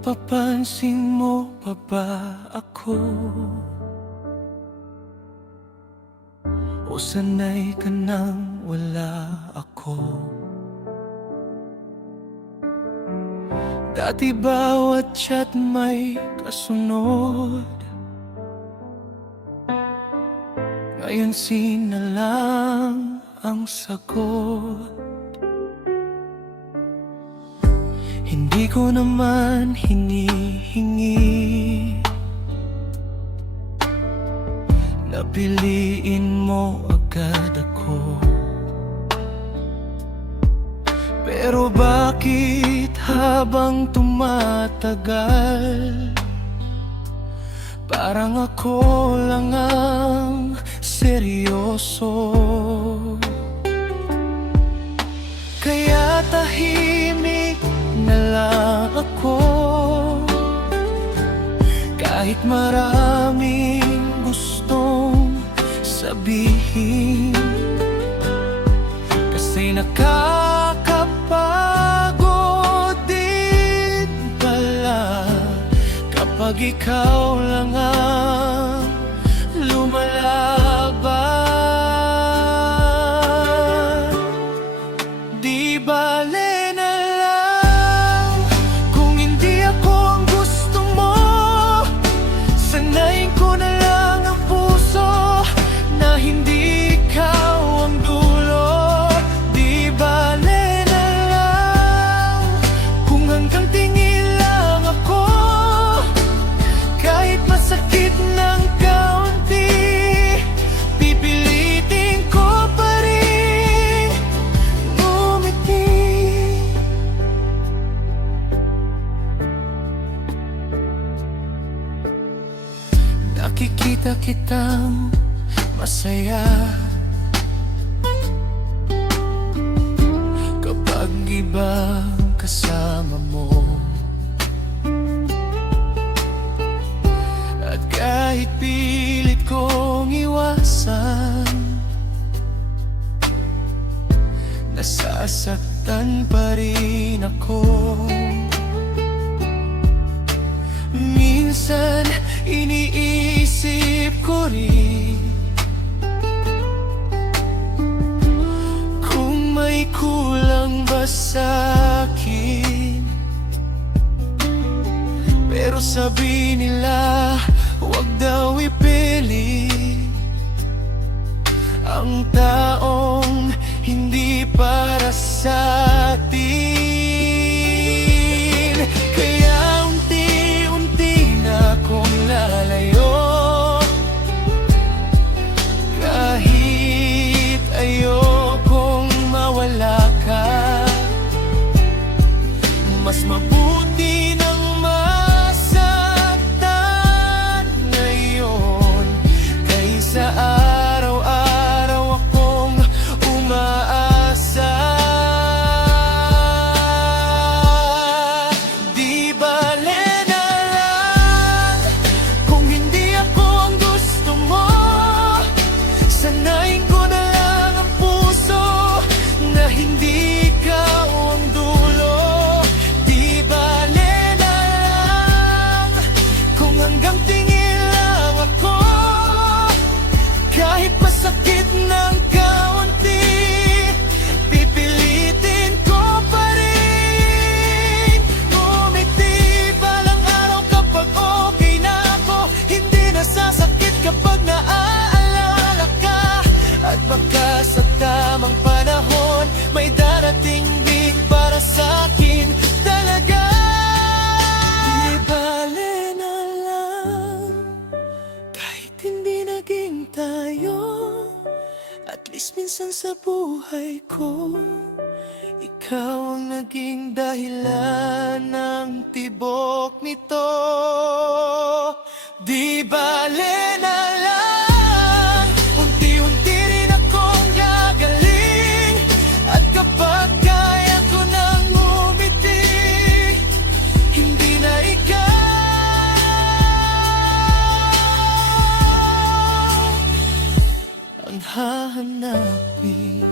Mapapansin mo pa ba ako? O sanay ka nang wala ako? Dati bawat chat may kasunod, ngayon sina lang ang sagot. Hindi ko naman hinihingi na piliin mo agad ako, pero bakit habang tumatagal parang ako lang ang seryoso? Kaya tahimik na lang ako, kahit maraming gustong sabihin, kasi nakakapagod din pala kapag ikaw lang ang lumalaban. Di bale na lang kung hindi ako ang gusto mo, sanayin ko na lang ang puso na hindi ikaw ang dulo. Di bale na lang kung hanggang tingin lang ako, kahit masakit ng kaunti, pipilitin ko pa rin ngumiti. Nakikita kitang masaya kapag ibang kasama mo, at kahit pilit kong iwasan, nasasaktan pa rin ako. Minsan iniisip ko rin kung may kulang ba sa'kin, pero sabi nila huwag daw ipilit ang taong hindi para sa'tin. Kaya unti-unti na akong lalayo, kahit ayokong mawala ka. Mas mabuti nang masaktan ngayon kaysa araw-araw akong umaasa. Di bale na lang kung hindi ako ang gusto mo, sanayin ko na lang ang puso na hindi ikaw ang dulo. Di bale na lang kung hanggang tingin lang ako, kahit masakit ng kaunti, pipilitin ko pa rin ngumiti. Balang araw kapag okay na ako, hindi nasasakit kapag naaalala ka, at baka sa tamang panahon may darating din para sa'kin talaga. Di bale na lang kahit hindi naging tayo, at least minsan sa buhay ko ikaw ang naging dahilan ng tibok nito. Di bale na lang, unti-unti rin akong gagaling, at kapag kaya ko nang umiti, hindi na ikaw ang hahanapin.